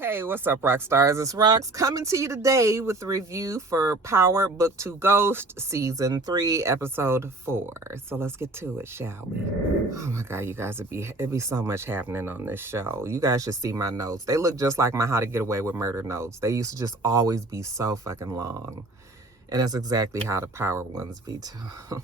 Hey, what's up, Roxstars? It's Rox coming to you today with a review for Power Book 2 Ghost Season 3, Episode 4. So let's get to it, shall we? Oh my God, you guys, it'd be so much happening on this show. You guys should see my notes. They look just like my How to Get Away with Murder notes. They used to just always be so fucking long. And that's exactly how the Power ones be too.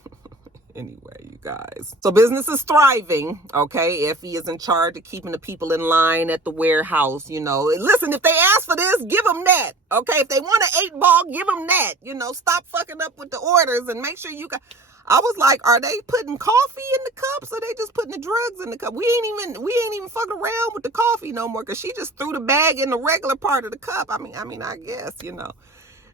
Anyway, you guys. So business is thriving, okay? Effie is in charge of keeping the people in line at the warehouse, you know. Listen, if they ask for this, give them that, okay? If they want an 8-ball, give them that. You know, stop fucking up with the orders and make sure you got... I was like, are they putting coffee in the cups or they just putting the drugs in the cup? We ain't even fucking around with the coffee no more because she just threw the bag in the regular part of the cup. I mean, I guess, you know.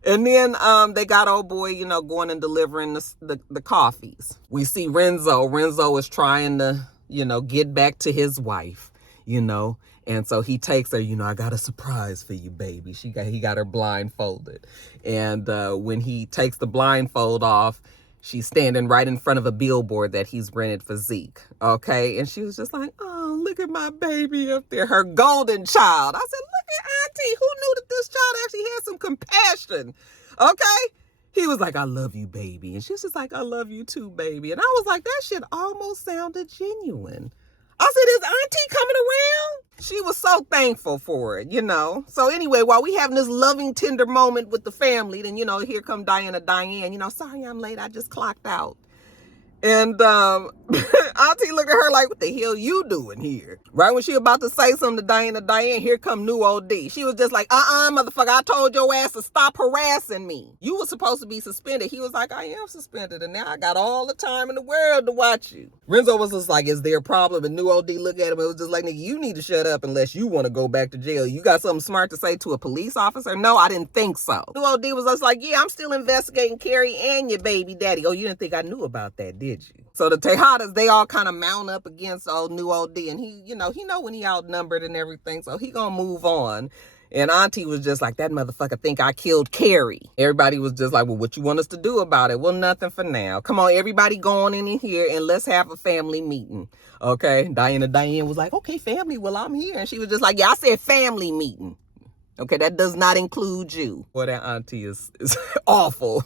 And then they got old boy, you know, going and delivering the coffees. We see Renzo. Renzo is trying to, you know, get back to his wife, you know. And so he takes her, you know, I got a surprise for you, baby. He got her blindfolded. And when he takes the blindfold off, she's standing right in front of a billboard that he's rented for Zeke, okay? And she was just like, oh, look at my baby up there, her golden child. I said, look at Auntie, who knew that this child actually had some compassion, okay? He was like, I love you, baby. And she was just like, I love you too, baby. And I was like, that shit almost sounded genuine. I said, is Auntie coming around? She was so thankful for it, you know. So anyway, while we having this loving, tender moment with the family, then, you know, here come Diane, you know, sorry I'm late, I just clocked out. And Auntie looked at her like, what the hell you doing here? Right when she about to say something to Diane, here come new OD. She was just like, motherfucker, I told your ass to stop harassing me. You were supposed to be suspended. He was like, I am suspended, and now I got all the time in the world to watch you. Renzo was just like, is there a problem? And new OD looked at him and was just like, nigga, you need to shut up unless you want to go back to jail. You got something smart to say to a police officer? No, I didn't think so. New OD was just like, yeah, I'm still investigating Carrie and your baby daddy. Oh, you didn't think I knew about that, did you? So the Tejadas, they all kind of mount up against old new OD, and he know when he outnumbered and everything, so he gonna move on. And Auntie was just like, that motherfucker think I killed Carrie. Everybody was just like, well, what you want us to do about it? Well, nothing for now. Come on, everybody go on in here and let's have a family meeting. Okay, Diane was like, okay, family, well, I'm here. And she was just like, yeah, I said family meeting. Okay, that does not include you. Boy, that Auntie is awful.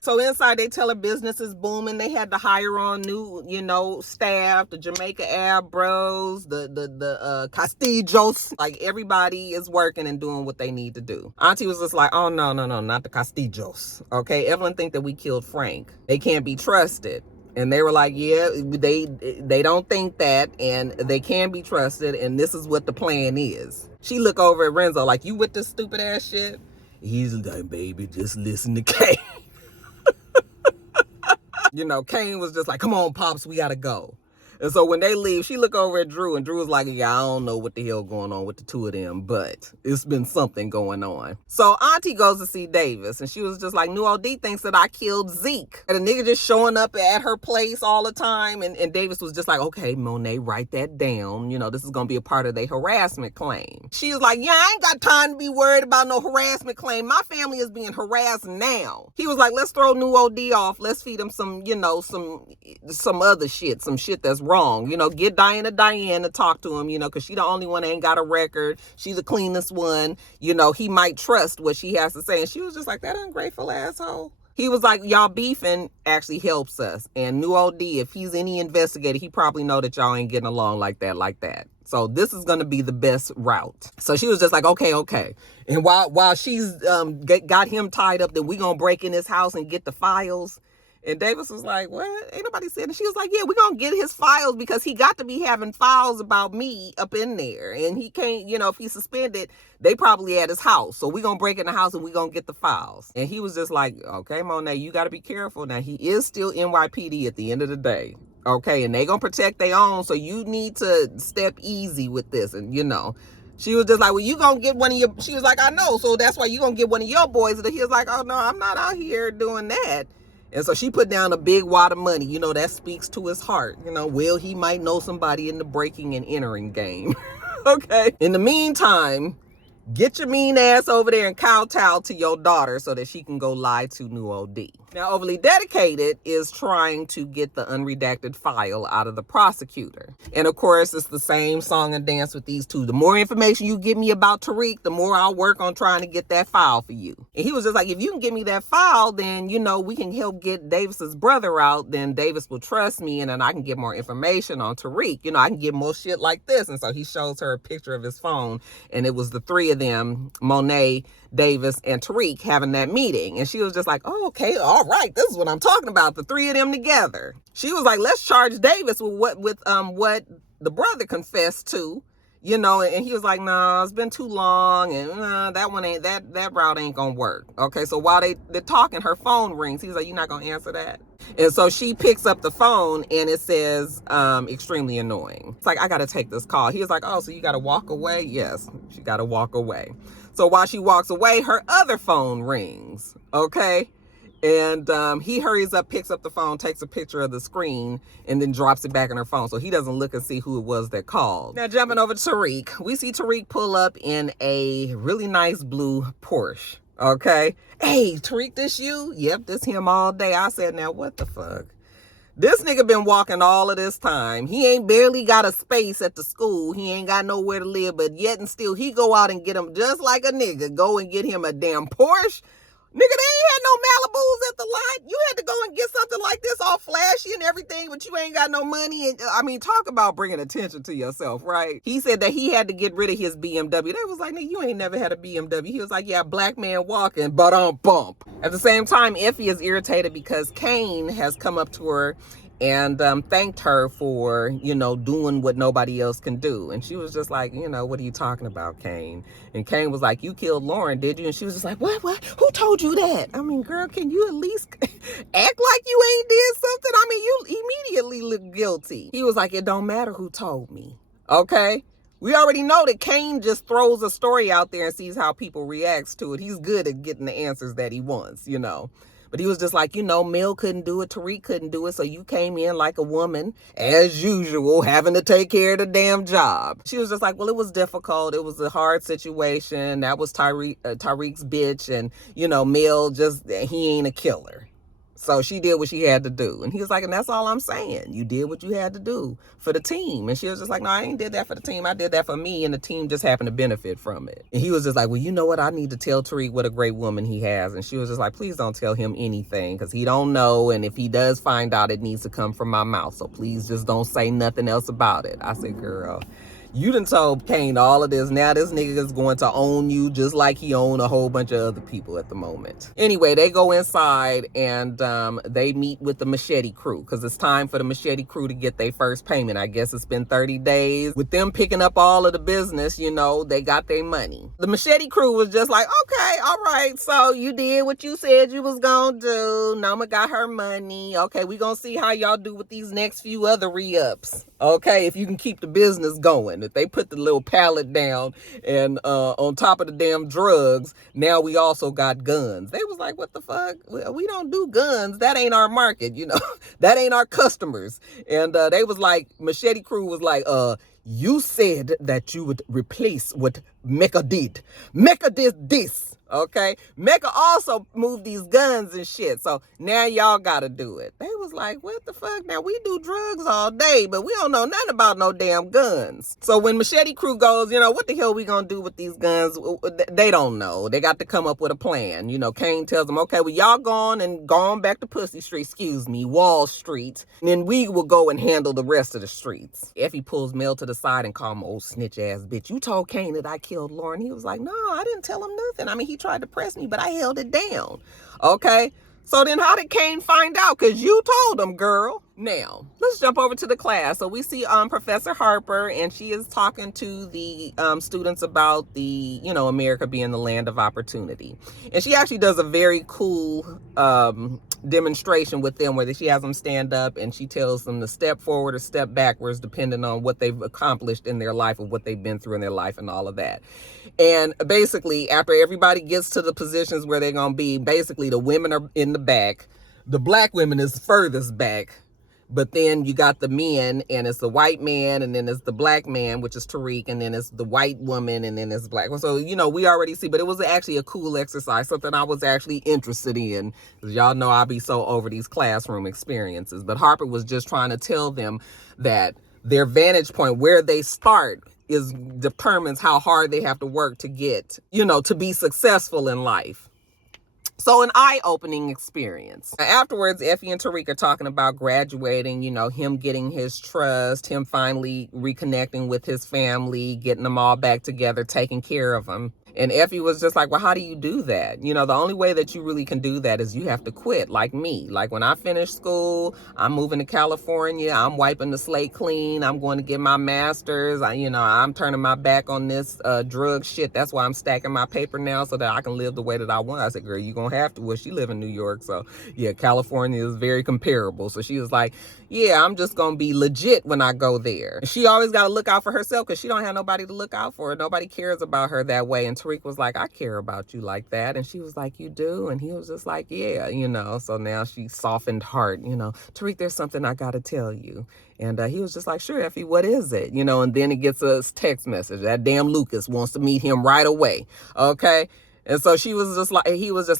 So inside, they tell her business is booming. They had to hire on new, you know, staff, the Jamaica Arab bros, the Castillos. Like, everybody is working and doing what they need to do. Auntie was just like, oh, no, not the Castillos. Okay, Evelyn think that we killed Frank. They can't be trusted. And they were like, yeah, they don't think that, and they can be trusted, and this is what the plan is. She look over at Renzo like, you with this stupid ass shit? He's like, baby, just listen to Kane. You know, Kane was just like, come on, Pops, we gotta go. And so when they leave, she look over at Drew, and Drew was like, yeah, I don't know what the hell going on with the two of them, but it's been something going on. So Auntie goes to see Davis, and she was just like, new OD thinks that I killed Zeke. And the nigga just showing up at her place all the time, and Davis was just like, okay, Monet, write that down. You know, this is gonna be a part of their harassment claim. She was like, yeah, I ain't got time to be worried about no harassment claim. My family is being harassed now. He was like, let's throw new OD off. Let's feed him some, you know, some other shit, some shit that's wrong. You know, get Diane to talk to him, you know, because she the only one that ain't got a record. She's the cleanest one. You know, he might trust what she has to say. And she was just like, that ungrateful asshole. He was like, y'all beefing actually helps us. And new OD, if he's any investigator, he probably know that y'all ain't getting along like that. So this is going to be the best route. So she was just like, okay. And while she's got him tied up, then we going to break in his house and get the files. And Davis was like, what? Ain't nobody said it. She was like, yeah, we're going to get his files because he got to be having files about me up in there. And he can't, you know, if he's suspended, they probably at his house. So we're going to break in the house and we're going to get the files. And he was just like, okay, Monet, you got to be careful. Now, he is still NYPD at the end of the day. Okay, and they going to protect their own. So you need to step easy with this. And, you know, she was just like, well, you going to get one of your, she was like, I know. So that's why you going to get one of your boys. And he was like, oh, no, I'm not out here doing that. And so she put down a big wad of money. You know, that speaks to his heart. You know, well, he might know somebody in the breaking and entering game. Okay. In the meantime, get your mean ass over there and kowtow to your daughter so that she can go lie to new OD. Now, Overly Dedicated is trying to get the unredacted file out of the prosecutor. And of course, it's the same song and dance with these two. The more information you give me about Tariq, the more I'll work on trying to get that file for you. And he was just like, if you can give me that file, then, you know, we can help get Davis's brother out. Then Davis will trust me, and then I can get more information on Tariq. You know, I can get more shit like this. And so he shows her a picture of his phone, and it was the three of them, Monet, Davis, and Tariq, having that meeting. And she was just like, oh, okay, all right, this is what I'm talking about, the three of them together. She was like, let's charge Davis with what the brother confessed to, you know. And he was like, no, it's been too long, and that one ain't, that route ain't gonna work. Okay, so while they're talking, her phone rings. He's like, you're not gonna answer that? And so she picks up the phone, and it says, extremely annoying. It's like, I gotta take this call. He was like, oh, so you gotta walk away? Yes, she gotta walk away. So while she walks away, her other phone rings, okay? And he hurries up, picks up the phone, takes a picture of the screen, and then drops it back in her phone so he doesn't look and see who it was that called. Now, jumping over to Tariq, we see Tariq pull up in a really nice blue Porsche, okay? Hey, Tariq, this you? Yep, this him all day. I said, now, what the fuck? This nigga been walking all of this time. He ain't barely got a space at the school. He ain't got nowhere to live, but yet and still he go out and get him, just like a nigga, go and get him a damn Porsche. Nigga, they ain't had no Malibus at the lot. You had to go and get something like this all flashy and everything, but you ain't got no money. And I mean, talk about bringing attention to yourself, right? He said that he had to get rid of his BMW. They was like, nigga, you ain't never had a BMW. He was like, yeah, black man walking, but on bump. At the same time, Effie is irritated because Kane has come up to her and thanked her for, you know, doing what nobody else can do. And she was just like, you know, what are you talking about, Kane? And Kane was like, you killed Lauren, did you? And she was just like, what? Who told you that? I mean, girl, can you at least act like you ain't did something? I mean, you immediately look guilty. He was like, it don't matter who told me, okay? We already know that Kane just throws a story out there and sees how people reacts to it. He's good at getting the answers that he wants, you know. But he was just like, you know, Mel couldn't do it, Tariq couldn't do it, so you came in like a woman, as usual, having to take care of the damn job. She was just like, well, it was difficult. It was a hard situation. That was Tariq's bitch, and, you know, Mel just, he ain't a killer. So she did what she had to do. And he was like, and that's all I'm saying. You did what you had to do for the team. And she was just like, no, I ain't did that for the team. I did that for me, and the team just happened to benefit from it. And he was just like, well, you know what? I need to tell Tariq what a great woman he has. And she was just like, please don't tell him anything, because he don't know. And if he does find out, it needs to come from my mouth. So please just don't say nothing else about it. I said, girl, you done told Kane all of this. Now this nigga is going to own you just like he owned a whole bunch of other people at the moment. Anyway, they go inside and they meet with the Machete crew, because it's time for the Machete crew to get their first payment. I guess it's been 30 days. With them picking up all of the business, you know, they got their money. The Machete crew was just like, okay, all right, so you did what you said you was gonna do. Noma got her money. Okay, we gonna see how y'all do with these next few other re-ups. Okay, if you can keep the business going. If they put the little pallet down and on top of the damn drugs, now we also got guns. They was like, what the fuck? We don't do guns. That ain't our market, you know. That ain't our customers. And they was like, Machete crew was like, you said that you would replace what Mecca did. Mecca did this. Okay, Mecca also moved these guns and shit, so now y'all gotta do it. They was like, what the fuck? Now we do drugs all day, but we don't know nothing about no damn guns. So when Machete crew goes, you know, what the hell we gonna do with these guns? They don't know. They got to come up with a plan. You know, Kane tells them, okay, well, y'all gone back to Pussy Street, Wall Street, and then we will go and handle the rest of the streets. Effie pulls Mel to the side and call him old snitch ass bitch. You told Kane that I killed Lauren. He was like, no, I didn't tell him nothing. I mean, he tried to press me, but I held it down. Okay, so then how did Kane find out? Because you told him, girl. Now, let's jump over to the class. So we see Professor Harper, and she is talking to the students about the, you know, America being the land of opportunity. And she actually does a very cool demonstration with them where she has them stand up and she tells them to step forward or step backwards depending on what they've accomplished in their life or what they've been through in their life and all of that. And basically, after everybody gets to the positions where they're going to be, basically the women are in the back. The black women is furthest back. But then you got the men, and it's the white man, and then it's the black man, which is Tariq, and then it's the white woman, and then it's black. So, you know, we already see, but it was actually a cool exercise, something I was actually interested in. Because y'all know I be so over these classroom experiences. But Harper was just trying to tell them that their vantage point, where they start, determines how hard they have to work to get, you know, to be successful in life. So an eye-opening experience. Afterwards, Effie and Tariq are talking about graduating, you know, him getting his trust, him finally reconnecting with his family, getting them all back together, taking care of them. And Effie was just like, well, how do you do that? You know, the only way that you really can do that is you have to quit, like me. Like when I finish school, I'm moving to California. I'm wiping the slate clean. I'm going to get my master's. I'm turning my back on this drug shit. That's why I'm stacking my paper now so that I can live the way that I want. I said, girl, you're going to have to. Well, she live in New York. So, yeah, California is very comparable. So she was like, yeah, I'm just going to be legit when I go there. She always got to look out for herself because she don't have nobody to look out for. Nobody cares about her that way. And Tariq was like, I care about you like that. And she was like, you do? And he was just like, yeah, you know. So now she softened heart, you know. Tariq, there's something I got to tell you. And he was just like, sure, Effie, what is it? You know, and then he gets a text message. That damn Lucas wants to meet him right away. Okay. And so he was just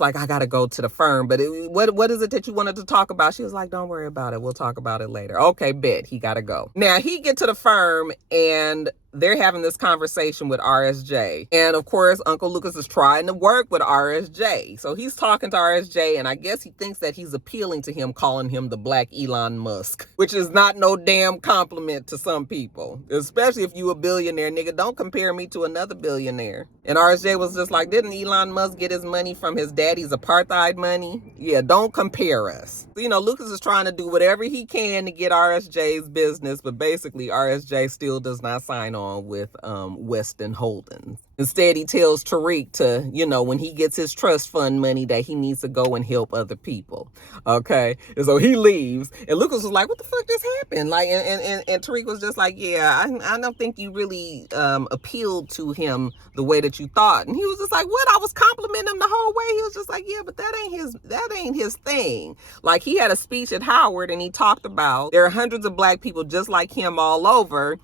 like, I got to go to the firm. But what is it that you wanted to talk about? She was like, don't worry about it. We'll talk about it later. Okay, bet. He got to go. Now, he get to the firm and they're having this conversation with RSJ. And of course, Uncle Lucas is trying to work with RSJ. So he's talking to RSJ, and I guess he thinks that he's appealing to him, calling him the Black Elon Musk, which is not no damn compliment to some people, especially if you a billionaire, nigga. Don't compare me to another billionaire. And RSJ was just like, didn't Elon Musk get his money from his daddy's apartheid money? Yeah, don't compare us. You know, Lucas is trying to do whatever he can to get RSJ's business, but basically RSJ still does not sign on with Weston Holdings. Instead, he tells Tariq to, you know, when he gets his trust fund money, that he needs to go and help other people. Okay. And so he leaves. And Lucas was like, what the fuck just happened? Like, and Tariq was just like, yeah, I don't think you really appealed to him the way that you thought. And he was just like, what? I was complimenting him the whole way. He was just like, yeah, but that ain't his thing. Like, he had a speech at Howard and he talked about there are hundreds of black people just like him all over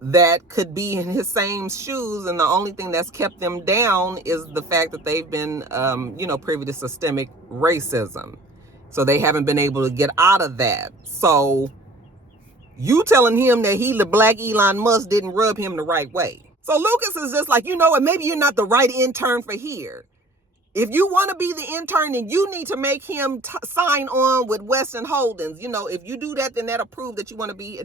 that could be in his same shoes, and the only thing that's kept them down is the fact that they've been, privy to systemic racism. So they haven't been able to get out of that. So you telling him that he, the Black Elon Musk, didn't rub him the right way. So Lucas is just like, you know what, maybe you're not the right intern for here. If you want to be the intern, then you need to make him sign on with Weston Holdings. You know, if you do that, then that'll prove that you want to be.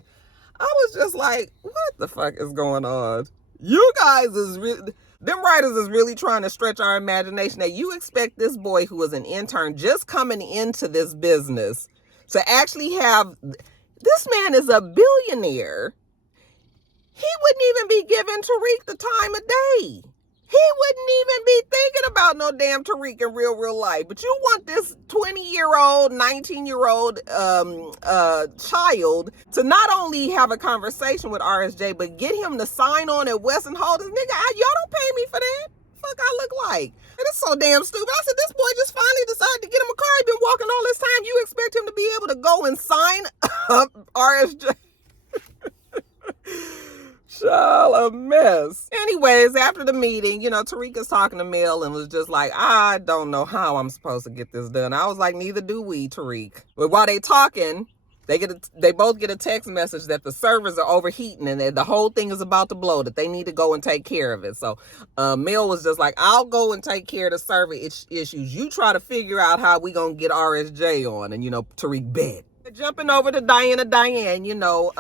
I was just like, what the fuck is going on? You guys them writers is really trying to stretch our imagination. That you expect this boy who is an intern just coming into this business to actually have, this man is a billionaire. He wouldn't even be giving Tariq the time of day. He wouldn't even be thinking about no damn Tariq in real life. But you want this 20-year-old, 19-year-old child to not only have a conversation with RSJ, but get him to sign on at Weston Holdings. Nigga, y'all don't pay me for that. Fuck I look like. And it's so damn stupid. I said, this boy just finally decided to get him a car. He been walking all this time. You expect him to be able to go and sign up RSJ? Child, a mess. Anyways, after the meeting, you know, Tariq is talking to Mel and was just like, I don't know how I'm supposed to get this done. I was like, neither do we, Tariq. But while they talking, they both get a text message that the servers are overheating and that the whole thing is about to blow, that they need to go and take care of it. So Mel was just like, I'll go and take care of the server issues. You try to figure out how we gonna get RSJ on. And, you know, Tariq bet. Jumping over to Diane, you know,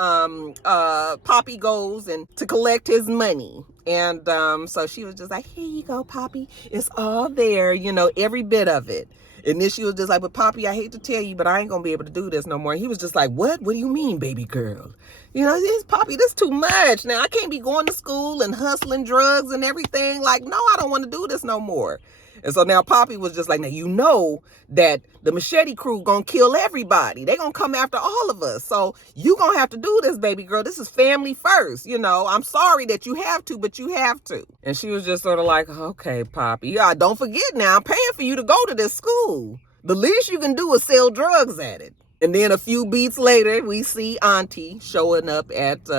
Poppy goes and to collect his money. And so she was just like, here you go, Poppy. It's all there, you know, every bit of it. And then she was just like, but Poppy, I hate to tell you, but I ain't gonna be able to do this no more. And he was just like, what? What do you mean, baby girl? You know, this Poppy, this too much. Now I can't be going to school and hustling drugs and everything. Like, no, I don't want to do this no more. And so now Poppy was just like, now you know that the machete crew gonna kill everybody. They gonna come after all of us. So you gonna have to do this, baby girl. This is family first. You know, I'm sorry that you have to, but you have to. And she was just sort of like, okay, Poppy. Yeah, don't forget now, I'm paying for you to go to this school. The least you can do is sell drugs at it. And then a few beats later, we see Auntie showing up at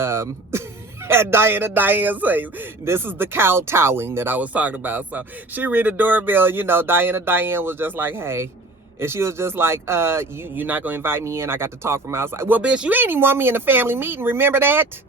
at Diane's place. This is the kowtowing that I was talking about. So she read the doorbell, you know, Diane was just like, hey. And she was just like, you're not gonna invite me in. I got to talk from outside. Well, bitch, you ain't even want me in the family meeting, remember that?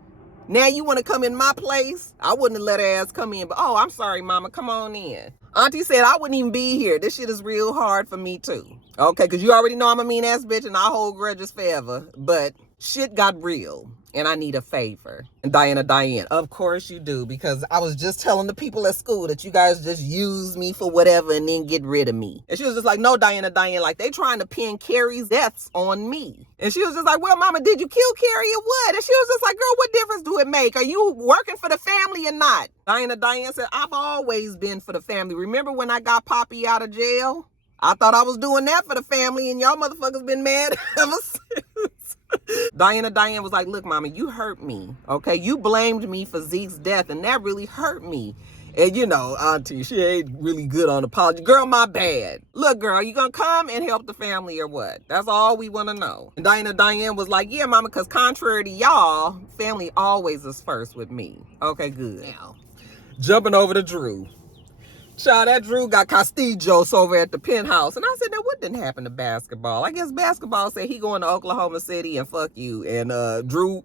Now you want to come in my place? I wouldn't have let her ass come in, but oh, I'm sorry, mama, come on in. Auntie said I wouldn't even be here. This shit is real hard for me too. Okay, because you already know I'm a mean ass bitch and I hold grudges forever, but shit got real and I need a favor. And Diane, of course you do, because I was just telling the people at school that you guys just use me for whatever and then get rid of me. And she was just like, no, Diane, like they trying to pin Carrie's deaths on me. And she was just like, well, mama, did you kill Carrie or what? And she was just like, girl, what difference do it make? Are you working for the family or not? Diane said, I've always been for the family. Remember when I got Poppy out of jail? I thought I was doing that for the family and y'all motherfuckers been mad ever since. Diane was like, look, mama, you hurt me, okay? You blamed me for Zeke's death, and that really hurt me. And you know, Auntie, she ain't really good on apology. Girl, my bad. Look, girl, you gonna come and help the family or what? That's all we want to know. And Diane was like, yeah, mama, because contrary to y'all, family always is first with me. Okay, good. Now, jumping over to Drew. Child, that Drew got Castillos over at the penthouse. And I said, now what didn't happen to basketball? I guess basketball said he going to Oklahoma City and fuck you. And Drew,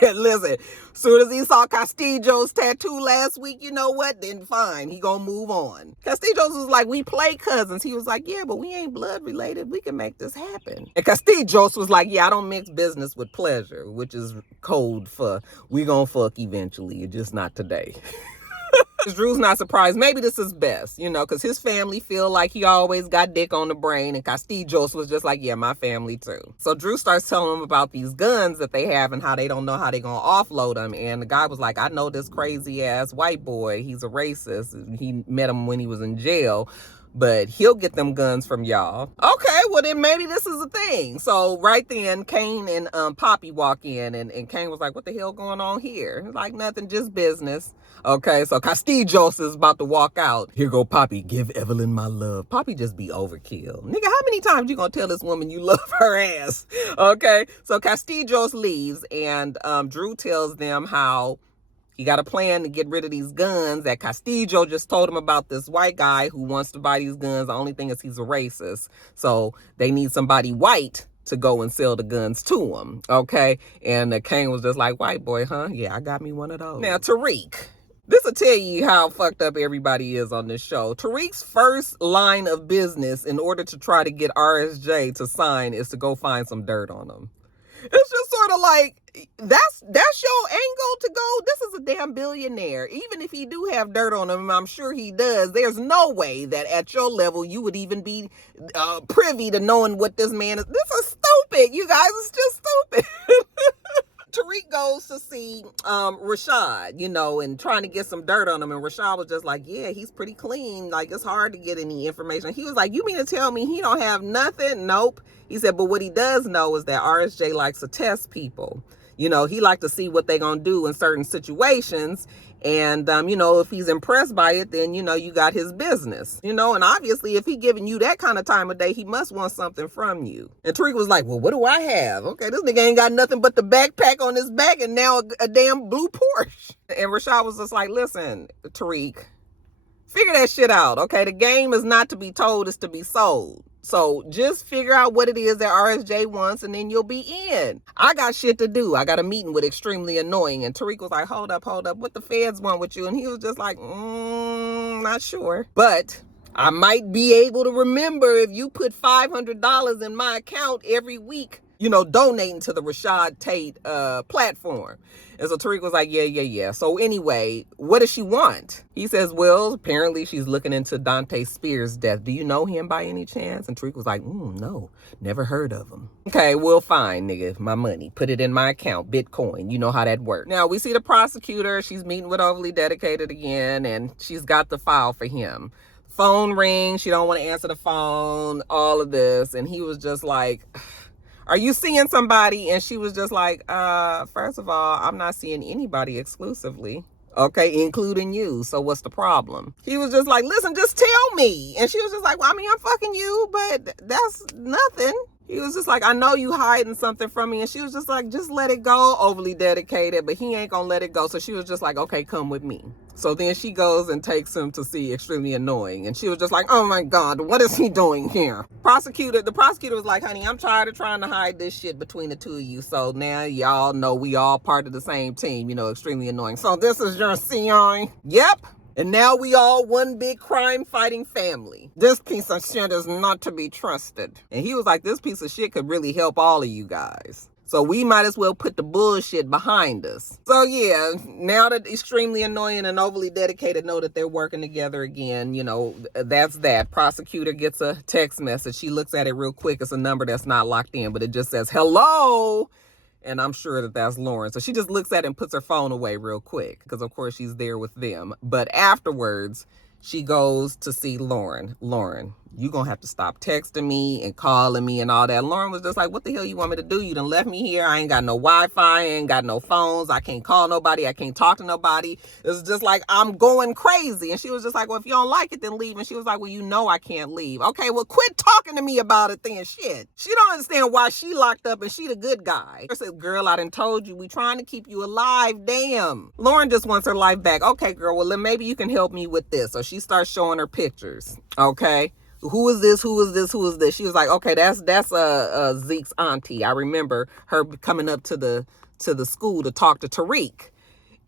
listen, soon as he saw Castillo's tattoo last week, you know what? Then fine, he gonna move on. Castillo's was like, we play cousins. He was like, yeah, but we ain't blood related. We can make this happen. And Castillo's was like, yeah, I don't mix business with pleasure, which is code for we gonna fuck eventually, just not today. Drew's not surprised. Maybe this is best, you know, because his family feel like he always got dick on the brain, and Castillos was just like, yeah, my family too. So Drew starts telling him about these guns that they have and how they don't know how they gonna offload them. And the guy was like, I know this crazy ass white boy. He's a racist. He met him when he was in jail, but he'll get them guns from y'all. Okay, well then maybe this is a thing. So right then, Kane and Poppy walk in, and Kane was like, what the hell going on here? Like, nothing, just business. Okay, so Castillos is about to walk out. Here go Poppy, give Evelyn my love. Poppy just be overkill. Nigga, how many times you gonna tell this woman you love her ass? Okay, so Castillos leaves, and Drew tells them how he got a plan to get rid of these guns, that Castillo just told him about this white guy who wants to buy these guns. The only thing is he's a racist. So they need somebody white to go and sell the guns to him. Okay. And Kane was just like, white boy, huh? Yeah, I got me one of those. Now, Tariq. This will tell you how fucked up everybody is on this show. Tariq's first line of business in order to try to get RSJ to sign is to go find some dirt on him. It's just sort of like, that's your angle to go. This is a damn billionaire. Even if he do have dirt on him, I'm sure he does. There's no way that at your level you would even be privy to knowing what this man is. This is stupid, you guys. It's just stupid. Tariq goes to see Rashad, you know, and trying to get some dirt on him. And Rashad was just like, yeah, he's pretty clean. Like, it's hard to get any information. He was like, you mean to tell me he don't have nothing? Nope. He said, but what he does know is that RSJ likes to test people. You know, he likes to see what they gonna do in certain situations. And, you know, if he's impressed by it, then, you know, you got his business, you know, and obviously if he giving you that kind of time of day, he must want something from you. And Tariq was like, well, what do I have? Okay, this nigga ain't got nothing but the backpack on his back and now a damn blue Porsche. And Rashad was just like, listen, Tariq, figure that shit out. Okay, the game is not to be told, it's to be sold. So just figure out what it is that RSJ wants and then you'll be in. I got shit to do. I got a meeting with Extremely Annoying. And Tariq was like, hold up. What the feds want with you? And he was just like, not sure. But I might be able to remember if you put $500 in my account every week, you know, donating to the Rashad Tate platform. And so Tariq was like, yeah. So anyway, what does she want? He says, well, apparently she's looking into Dante Spears' death. Do you know him by any chance? And Tariq was like, no, never heard of him. Okay, well, fine, nigga, my money. Put it in my account, Bitcoin. You know how that works. Now, we see the prosecutor. She's meeting with Overly Dedicated again, and she's got the file for him. Phone rings. She don't want to answer the phone, all of this. And he was just like, are you seeing somebody? And she was just like, first of all, I'm not seeing anybody exclusively. Okay, including you. So what's the problem? He was just like, listen, just tell me. And she was just like, well, I mean, I'm fucking you, but that's nothing. He was just like, I know you hiding something from me. And she was just like, just let it go. Overly dedicated, but he ain't gonna let it go. So she was just like, okay, come with me. So then she goes and takes him to see Extremely Annoying. And she was just like, oh my God, what is he doing here? The prosecutor was like, honey, I'm tired of trying to hide this shit between the two of you. So now y'all know we all part of the same team, you know, Extremely Annoying. So this is your CI? Yep. And now we all one big crime-fighting family. This piece of shit is not to be trusted. And he was like, this piece of shit could really help all of you guys. So we might as well put the bullshit behind us. So yeah, now that Extremely Annoying and Overly Dedicated know that they're working together again, you know, that's that. Prosecutor gets a text message. She looks at it real quick. It's a number that's not locked in, but it just says, hello. And I'm sure that that's Lauren. So she just looks at it and puts her phone away real quick because, of course, she's there with them. But afterwards, she goes to see Lauren. Lauren, you going to have to stop texting me and calling me and all that. Lauren was just like, what the hell you want me to do? You done left me here. I ain't got no Wi-Fi. I ain't got no phones. I can't call nobody. I can't talk to nobody. It's just like, I'm going crazy. And she was just like, well, if you don't like it, then leave. And she was like, well, you know I can't leave. Okay, well, quit talking to me about it then. Shit. She don't understand why she locked up and she the good guy. I said, girl, I done told you, we trying to keep you alive. Damn. Lauren just wants her life back. Okay, girl, well, then maybe you can help me with this. So she starts showing her pictures. Okay. Who is this? Who is this? Who is this? She was like, okay, that's Zeke's auntie. I remember her coming up to the school to talk to Tariq.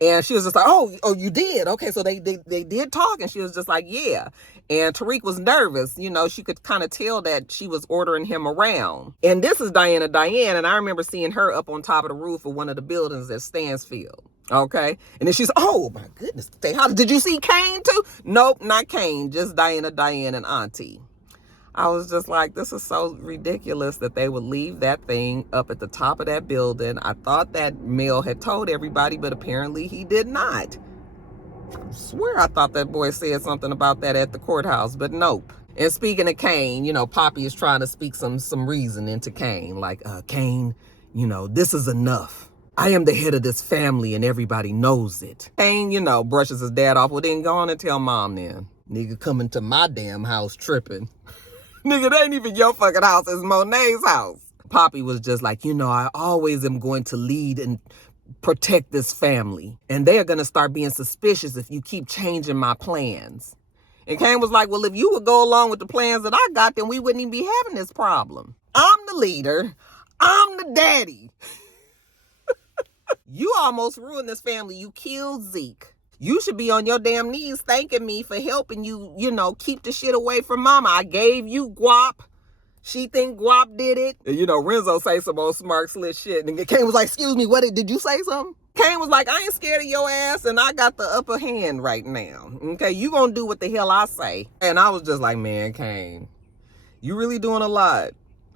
And she was just like, oh, you did? Okay, so they did talk. And she was just like, yeah. And Tariq was nervous. You know, she could kind of tell that she was ordering him around. And this is Diane. And I remember seeing her up on top of the roof of one of the buildings at Stansfield. Okay. And then she's, oh my goodness. Tejada, did you see Kane too? Nope, not Kane. Just Diane, and auntie. I was just like, this is so ridiculous that they would leave that thing up at the top of that building. I thought that male had told everybody, but apparently he did not. I swear I thought that boy said something about that at the courthouse, but nope. And speaking of Kane, you know, Poppy is trying to speak some reason into Kane. Like, Kane, you know, this is enough. I am the head of this family and everybody knows it. Kane, you know, brushes his dad off. Well, then go on and tell mom then. Nigga coming to my damn house tripping. Nigga, it ain't even your fucking house. It's Monet's house. Poppy was just like, you know, I always am going to lead and protect this family. And they are going to start being suspicious if you keep changing my plans. And Kane was like, well, if you would go along with the plans that I got, then we wouldn't even be having this problem. I'm the leader. I'm the daddy. You almost ruined this family. You killed Zeke. You should be on your damn knees thanking me for helping you, you know, keep the shit away from mama. I gave you guap. She think guap did it. And, you know, Renzo say some old smart slit shit. And Kane was like, excuse me, what did you say something? Kane was like, I ain't scared of your ass and I got the upper hand right now. Okay, you gonna do what the hell I say. And I was just like, man, Kane, you really doing a lot.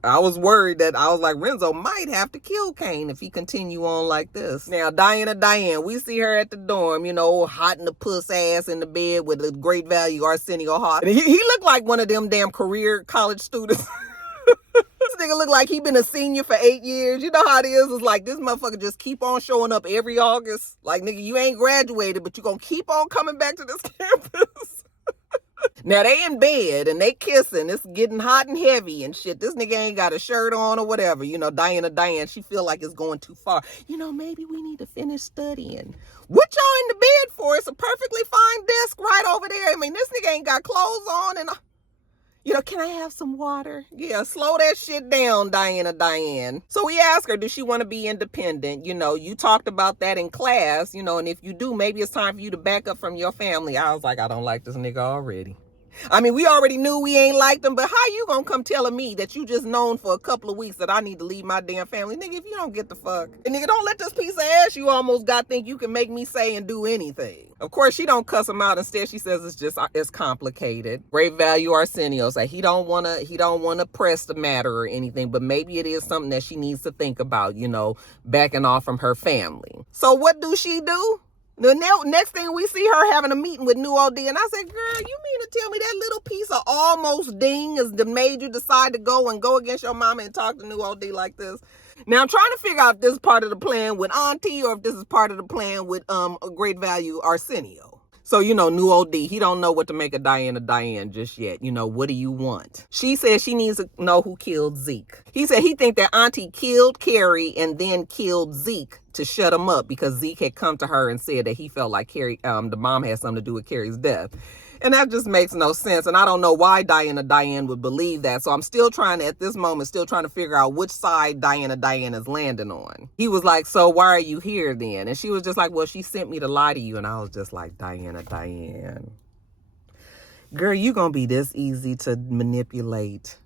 I was worried that I was like, Renzo might have to kill Kane if he continue on like this. Now, Diane, we see her at the dorm, you know, hot in the puss ass in the bed with a great value Arsenio heart. And he looked like one of them damn career college students. This nigga look like he been a senior for 8 years. You know how it is? It's like this motherfucker just keep on showing up every August. Like, nigga, you ain't graduated, but you gonna keep on coming back to this campus. Now they in bed and they kissing. It's getting hot and heavy and shit. This nigga ain't got a shirt on or whatever. You know, Diane, she feel like it's going too far. You know, maybe we need to finish studying. What y'all in the bed for? It's a perfectly fine desk right over there. I mean, this nigga ain't got clothes on and... You know, can I have some water? Yeah, slow that shit down, Diane. So we asked her, does she want to be independent? You know, you talked about that in class, you know, and if you do, maybe it's time for you to back up from your family. I was like, I don't like this nigga already. I mean, we already knew we ain't liked him, but how you gonna come telling me that you just known for a couple of weeks that I need to leave my damn family? Nigga, if you don't get the fuck. And nigga, don't let this piece of ass you almost got think you can make me say and do anything. Of course, she don't cuss him out. Instead, she says it's complicated. Great value Arsenio say he don't wanna press the matter or anything, but maybe it is something that she needs to think about, you know, backing off from her family. So what do she do? The next thing we see her having a meeting with New OD, and I said, girl, you mean to tell me that little piece of almost ding has made you decide to go against your mama and talk to New OD like this? Now, I'm trying to figure out if this is part of the plan with Auntie or if this is part of the plan with a great value Arsenio. So, new OD, he don't know what to make of Diane just yet. What do you want? She says she needs to know who killed Zeke. He said he think that Auntie killed Carrie and then killed Zeke to shut him up because Zeke had come to her and said that he felt like Carrie, the mom had something to do with Carrie's death. And that just makes no sense. And I don't know why Diane would believe that. So I'm still trying to, at this moment, figure out which side Diane is landing on. He was like, so why are you here then? And she was just like, well, she sent me to lie to you. And I was just like, Diane. Girl, you gonna be this easy to manipulate.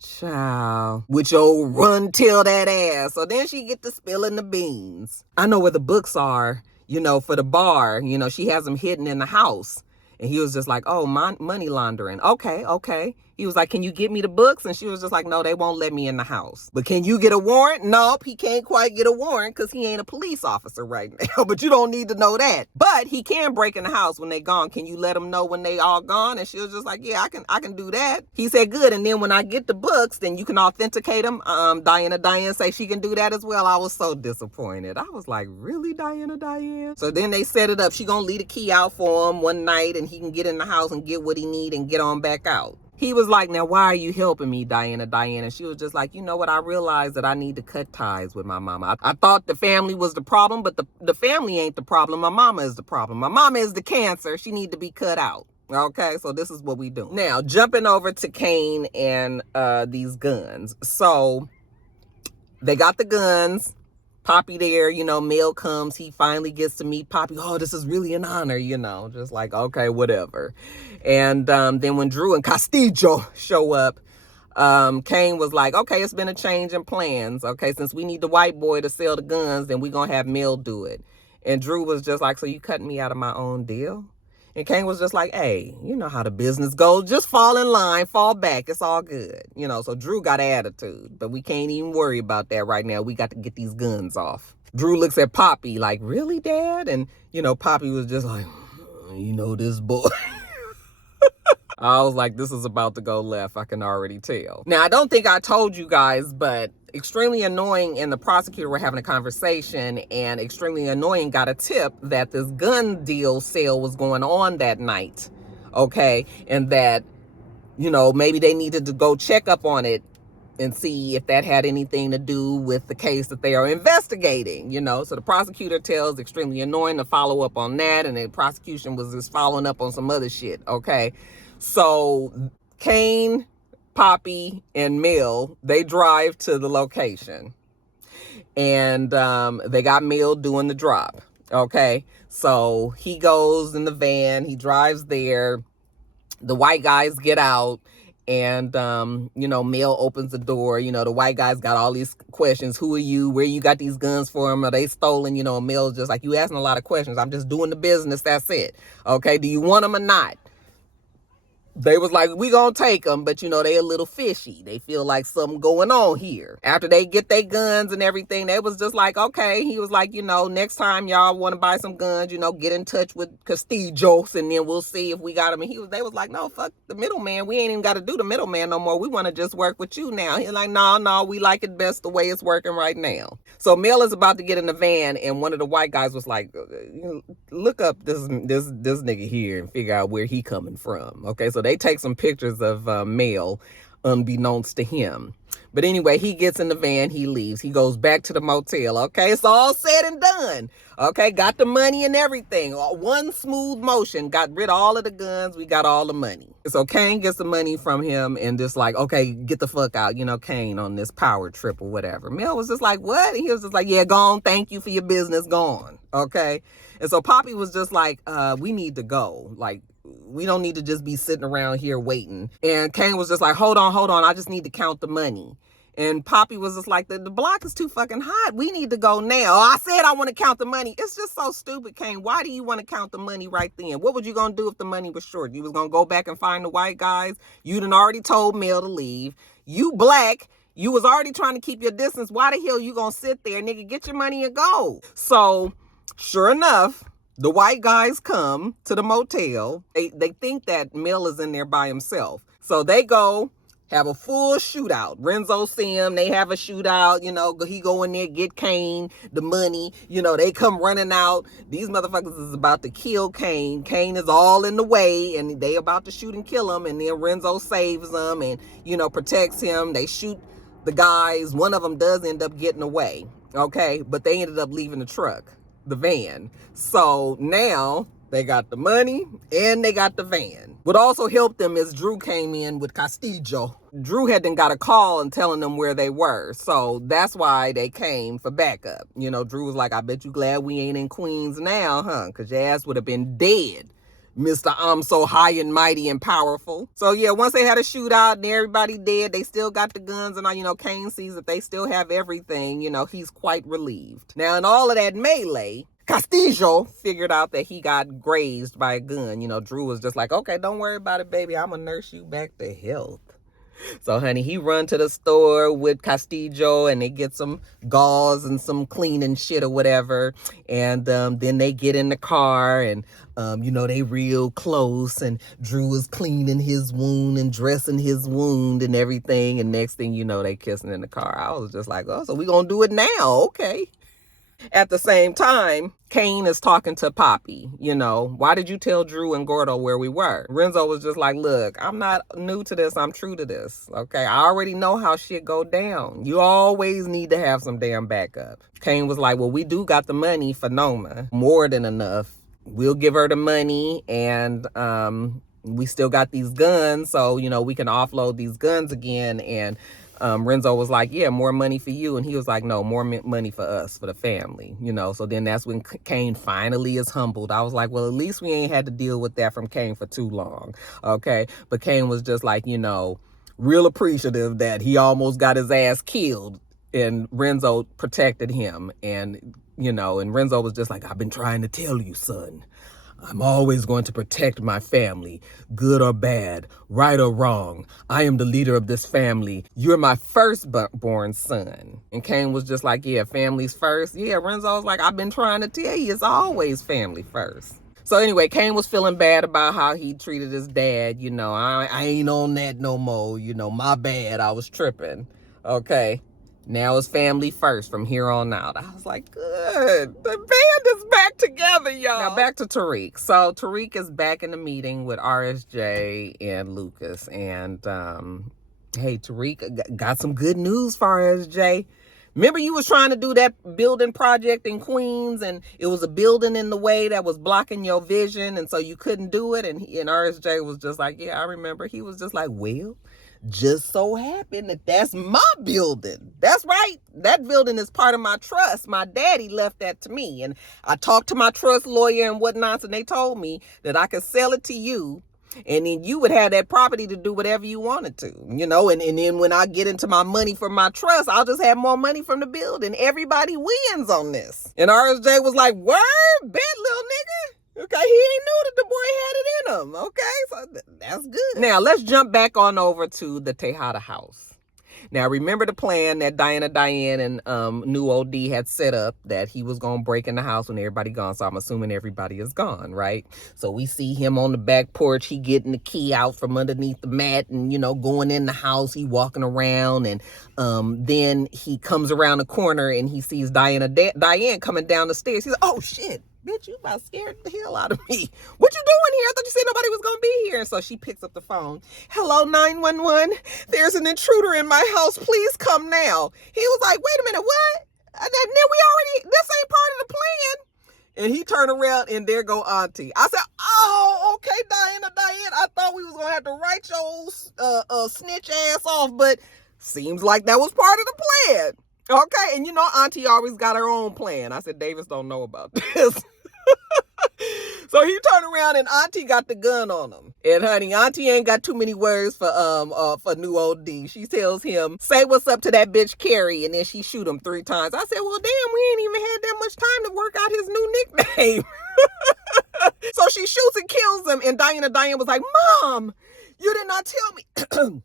Child. With your run till that ass. So then she get to spilling the beans. I know where the books are, for the bar. She has them hidden in the house. And he was just like, oh, money laundering. Okay. He was like, can you get me the books? And she was just like, no, they won't let me in the house. But can you get a warrant? Nope, he can't quite get a warrant because he ain't a police officer right now. But you don't need to know that. But he can break in the house when they gone. Can you let him know when they all gone? And she was just like, yeah, I can do that. He said, good. And then when I get the books, then you can authenticate them. Diane say she can do that as well. I was so disappointed. I was like, really, Diane? So then they set it up. She gonna leave the key out for him one night and he can get in the house and get what he need and get on back out. He was like, now, why are you helping me, Diane? And she was just like, you know what? I realized that I need to cut ties with my mama. I thought the family was the problem, but the family ain't the problem. My mama is the problem. My mama is the cancer. She need to be cut out. Okay, so this is what we do. Now, jumping over to Kane and these guns. So they got the guns. Poppy there, Mel comes. He finally gets to meet Poppy. Oh, this is really an honor, just like, okay, whatever. And then when Drew and Castillo show up, Kane was like, okay, it's been a change in plans. Okay, since we need the white boy to sell the guns, then we're going to have Mel do it. And Drew was just like, so you cutting me out of my own deal? And Kane was just like, hey, you know how the business goes. Just fall in line, fall back. It's all good. So Drew got an attitude, but we can't even worry about that right now. We got to get these guns off. Drew looks at Poppy like, really, Dad? And, Poppy was just like, this boy. I was like, this is about to go left. I can already tell. Now, I don't think I told you guys, but Extremely Annoying and the prosecutor were having a conversation, and Extremely Annoying got a tip that this gun deal sale was going on that night. Okay. And that, maybe they needed to go check up on it and see if that had anything to do with the case that they are investigating, So the prosecutor tells Extremely Annoying to follow up on that, and the prosecution was just following up on some other shit. Okay. So Kane, Poppy, and Mel, they drive to the location. And they got Mel doing the drop. Okay. So he goes in the van. He drives there. The white guys get out. And, Mel opens the door. The white guys got all these questions. Who are you? Where you got these guns from? Are they stolen? Mel's just like, you asking a lot of questions. I'm just doing the business. That's it. Okay. Do you want them or not? They was like, we gonna take them, but they a little fishy. They feel like something going on here. After they get their guns and everything, they was just like, okay. He was like, next time y'all want to buy some guns, get in touch with Castillo, and then we'll see if we got them. And they was like, no, fuck the middleman. We ain't even got to do the middleman no more. We want to just work with you now. He's like, no, we like it best the way it's working right now. So Mel is about to get in the van, and one of the white guys was like, look up this nigga here and figure out where he coming from. Okay, so they take some pictures of Mel unbeknownst to him. But anyway, he gets in the van, he leaves. He goes back to the motel. Okay, it's all said and done. Okay, got the money and everything. One smooth motion, got rid of all of the guns. We got all the money. So Kane gets the money from him and just like, okay, get the fuck out, Kane, on this power trip or whatever. Mel was just like, what? And he was just like, yeah, gone. Thank you for your business. Gone. Okay. And so Poppy was just like, we need to go. Like, we don't need to just be sitting around here waiting. And Kane was just like, hold on. I just need to count the money. And Poppy was just like, the block is too fucking hot. We need to go now. Oh, I said I want to count the money. It's just so stupid, Kane. Why do you want to count the money right then? What was you going to do if the money was short? You was going to go back and find the white guys? You done already told Mel to leave. You black. You was already trying to keep your distance. Why the hell you going to sit there, nigga? Get your money and go. So, sure enough, the white guys come to the motel. They think that Mel is in there by himself. So they go have a full shootout. Renzo see him, they have a shootout, you know, he go in there, get Kane, the money, you know, they come running out. These motherfuckers is about to kill Kane. Kane is all in the way, and they about to shoot and kill him, and then Renzo saves them and, you know, protects him. They shoot the guys. One of them does end up getting away, okay? But they ended up leaving the truck, the van. So now they got the money and they got the van. What also helped them is Drew came in with Castillo. Drew had then got a call and telling them where they were. So that's why they came for backup. You know, Drew was like, I bet you glad we ain't in Queens now, huh? Because your ass would have been dead, Mr. I'm so high and mighty and powerful. So yeah, once they had a shootout and everybody dead, they still got the guns, and you know, Kane sees that they still have everything. You know, he's quite relieved. Now in all of that melee, Castillo figured out that he got grazed by a gun. You know, Drew was just like, okay, don't worry about it, baby. I'm gonna nurse you back to health. So, honey, he run to the store with Castillo, and they get some gauze and some cleaning shit or whatever. And then they get in the car, and, you know, they real close. And Drew is cleaning his wound and dressing his wound and everything. And next thing you know, they kissing in the car. I was just like, oh, so we gonna do it now. Okay. At the same time, Kane is talking to Poppy, you know, why did you tell Drew and Gordo where we were? Renzo was just like, look, I'm not new to this. I'm true to this. Okay. I already know how shit go down. You always need to have some damn backup. Kane was like, well, we do got the money for Noma. More than enough. We'll give her the money, and we still got these guns. So, you know, we can offload these guns again. And Renzo was like, yeah, more money for you. And he was like, no, more money for us, for the family, you know. So then that's when Kane finally is humbled. I was like, well, at least we ain't had to deal with that from Kane for too long. Okay. But Kane was just like, you know, real appreciative that he almost got his ass killed, and Renzo protected him. And, you know, and Renzo was just like, I've been trying to tell you, son. I'm always going to protect my family, good or bad, right or wrong. I am the leader of this family. You're my firstborn son. And Kane was just like, yeah, family's first. Yeah, Renzo was like, I've been trying to tell you, it's always family first. So anyway, Kane was feeling bad about how he treated his dad. You know, I ain't on that no more. You know, my bad. I was tripping. Okay. Now it's family first from here on out. I was like, good. The band is back together, y'all. Now back to Tariq. So Tariq is back in the meeting with RSJ and Lucas. And, hey, Tariq got some good news for RSJ. Remember you was trying to do that building project in Queens, and it was a building in the way that was blocking your vision, and so you couldn't do it? And RSJ was just like, yeah, I remember. He was just like, well, just so happened that that's my building. That's right. That building is part of my trust. My daddy left that to me. And I talked to my trust lawyer and whatnot, and they told me that I could sell it to you, and then you would have that property to do whatever you wanted to, you know, and then when I get into my money from my trust, I'll just have more money from the building. Everybody wins on this. And RSJ was like, word, bet, little nigga. Okay, he ain't knew that the boy had it in him. Okay, so that's good. Now, let's jump back on over to the Tejada house. Now, remember the plan that Diane and New OD had set up, that he was going to break in the house when everybody gone. So I'm assuming everybody is gone, right? So we see him on the back porch. He getting the key out from underneath the mat and, you know, going in the house. He walking around, and then he comes around the corner and he sees Diane coming down the stairs. He's like, oh, shit. Bitch, you about scared the hell out of me. What you doing here? I thought you said nobody was going to be here. And so she picks up the phone. Hello, 911. There's an intruder in my house. Please come now. He was like, wait a minute, what? And then this ain't part of the plan. And he turned around, and there go Auntie. I said, oh, okay, Diane, I thought we was going to have to write your snitch ass off, but seems like that was part of the plan. Okay, and you know, Auntie always got her own plan. I said, Davis don't know about this. So he turned around, and Auntie got the gun on him. And honey, Auntie ain't got too many words for New OD. She tells him, say what's up to that bitch Carrie, and then she shoot him 3 times. I said, well, damn, we ain't even had that much time to work out his new nickname. So she shoots and kills him, and Diane was like, Mom, you did not tell me.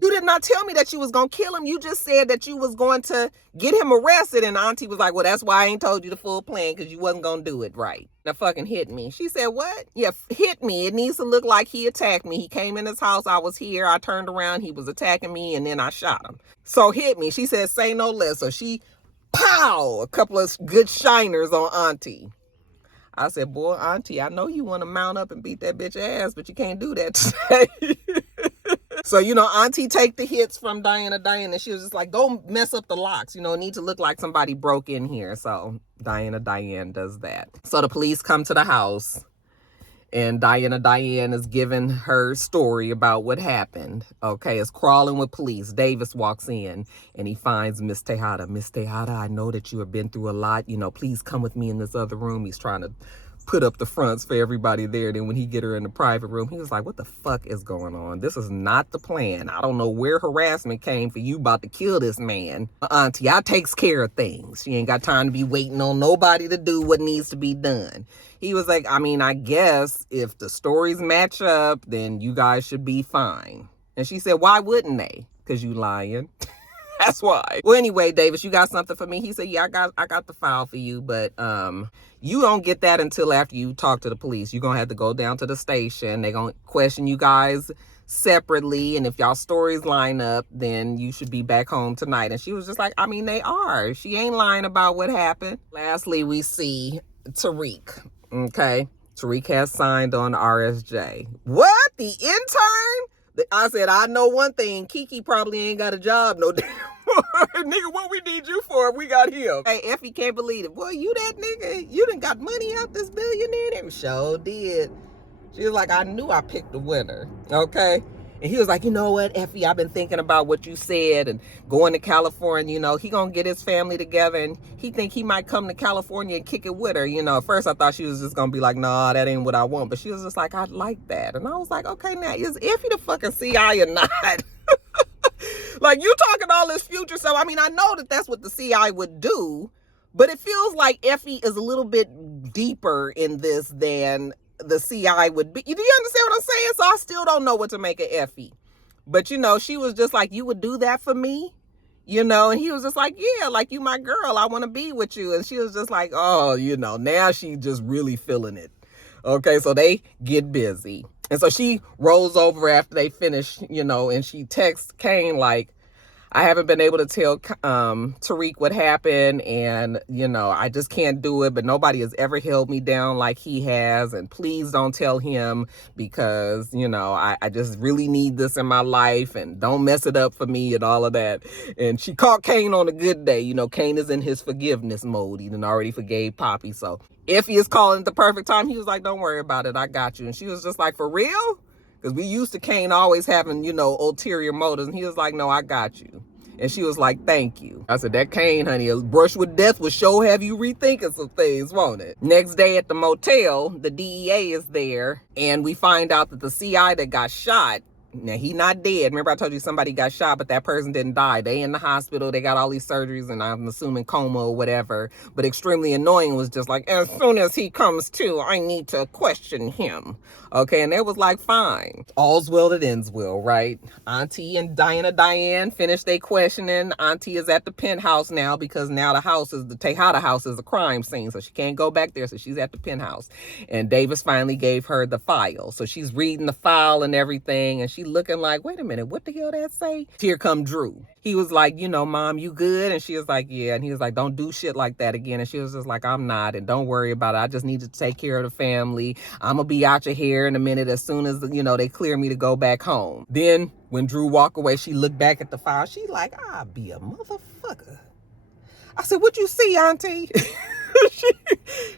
You did not tell me that you was going to kill him. You just said that you was going to get him arrested. And Auntie was like, well, that's why I ain't told you the full plan, because you wasn't going to do it right. That fucking hit me. She said, what? Yeah, hit me. It needs to look like he attacked me. He came in his house. I was here. I turned around. He was attacking me. And then I shot him. So hit me. She said, say no less. So she, pow, a couple of good shiners on Auntie. I said, boy, Auntie, I know you want to mount up and beat that bitch ass, but you can't do that today. So, you know, Auntie take the hits from Diana, and she was just like, go mess up the locks. You know, it needs to look like somebody broke in here. So Diana does that. So the police come to the house, and Diana is giving her story about what happened. Okay, it's crawling with police. Davis walks in, and he finds Miss Tejada. Miss Tejada, I know that you have been through a lot. You know, please come with me in this other room. He's trying to put up the fronts for everybody there. Then when he get her in the private room, he was like, what the fuck is going on? This is not the plan. I don't know where harassment came for you about to kill this man. Auntie, I takes care of things. She ain't got time to be waiting on nobody to do what needs to be done. He was like, I mean, I guess if the stories match up, then you guys should be fine. And she said, why wouldn't they? Because you lying. That's why. Well, anyway, Davis, you got something for me? He said, yeah, I got the file for you, but you don't get that until after you talk to the police. You're going to have to go down to the station. They're going to question you guys separately, and if y'all stories line up, then you should be back home tonight. And she was just like, I mean, they are. She ain't lying about what happened. Lastly, we see Tariq. Okay, Tariq has signed on RSJ. What? The intern? I said, I know one thing. Kiki probably ain't got a job no damn more. Nigga, what we need you for if we got him? Hey, Effie can't believe it. Boy, you that nigga? You done got money out this billionaire? They sure did. She was like, I knew I picked the winner. Okay? And he was like, you know what, Effie, I've been thinking about what you said and going to California. You know, he gonna get his family together and he think he might come to California and kick it with her. You know, at first I thought she was just gonna be like, nah, that ain't what I want. But she was just like, I like that. And I was like, okay, now is Effie the fucking CI or not? Like, you talking all this future stuff. I mean, I know that that's what the CI would do, but it feels like Effie is a little bit deeper in this than the CI would be. Do you understand what I'm saying? So I still don't know what to make of Effie. But, you know, she was just like, you would do that for me? You know, and he was just like, yeah, like, you my girl. I want to be with you. And she was just like, oh, you know, now she just really feeling it. Okay, so they get busy. And so she rolls over after they finish, you know, and she texts Kane like, I haven't been able to tell Tariq what happened, and, you know, I just can't do it, but nobody has ever held me down like he has, and please don't tell him because, you know, I just really need this in my life, and don't mess it up for me and all of that. And she caught Kane on a good day. You know, Kane is in his forgiveness mode. He done already forgave Poppy, so if he is calling at the perfect time, he was like, don't worry about it, I got you. And she was just like, for real? Because we used to Kane always having, you know, ulterior motives. And he was like, no, I got you. And she was like, thank you. I said, that Kane, honey, a brush with death will sure have you rethinking some things, won't it? Next day at the motel, the DEA is there. And we find out that the CI that got shot, now he not dead. Remember I told you somebody got shot, but that person didn't die. They in the hospital. They got all these surgeries, and I'm assuming coma or whatever. But extremely annoying was just like, as soon as he comes to, I need to question him. Okay, and it was like, fine. All's well that ends well, right? Auntie and Diane finished their questioning. Auntie is at the penthouse now because now the Tejada house is a crime scene, so she can't go back there, so she's at the penthouse. And Davis finally gave her the file. So she's reading the file and everything, and she looking like, wait a minute, what the hell that say? Here come Drew. He was like, you know, Mom, you good? And she was like, yeah. And he was like, don't do shit like that again. And she was just like, I'm not, and don't worry about it. I just need to take care of the family. I'm gonna be out your hair in a minute as soon as, you know, they clear me to go back home. Then when Drew walked away, she looked back at the file. She like, I'll be a motherfucker. I said, what you see, Auntie?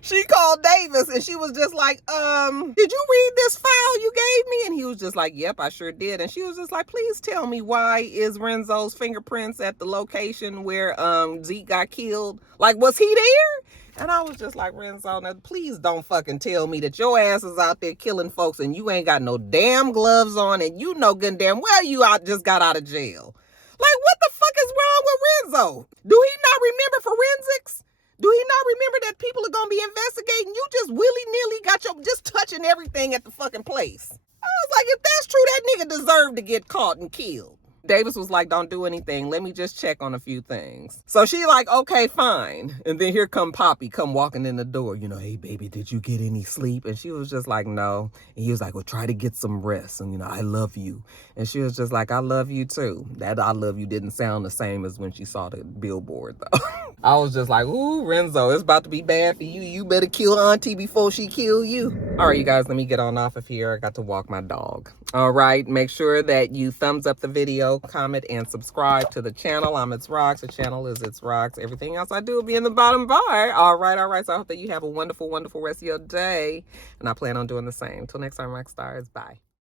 she called Davis and she was just like, did you read this file you gave me? And he was just like, yep, I sure did. And she was just like, please tell me, why is Renzo's fingerprints at the location where Zeke got killed? Like, was he there? And I was just like, Renzo, now please don't fucking tell me that your ass is out there killing folks and you ain't got no damn gloves on and you know good and damn well you just got out of jail. Like, what the fuck is wrong with Renzo? Do he not remember forensics? Do he not remember that people are going to be investigating? You just willy-nilly got your just touching everything at the fucking place. I was like, if that's true, that nigga deserved to get caught and killed. Davis was like, don't do anything. Let me just check on a few things. So she like, okay, fine. And then here come Poppy come walking in the door. You know, hey, baby, did you get any sleep? And she was just like, no. And he was like, well, try to get some rest. And, you know, I love you. And she was just like, I love you too. That I love you didn't sound the same as when she saw the billboard, though. I was just like, ooh, Renzo, it's about to be bad for you. You better kill Auntie before she kill you. All right, you guys, let me get on off of here. I got to walk my dog. All right, make sure that you thumbs up the video, comment, and subscribe to the channel. I'm itsrox. The channel is itsrox. Everything else I do will be in the bottom bar. All right. So I hope that you have a wonderful, wonderful rest of your day. And I plan on doing the same. Till next time, Roxstars. Bye.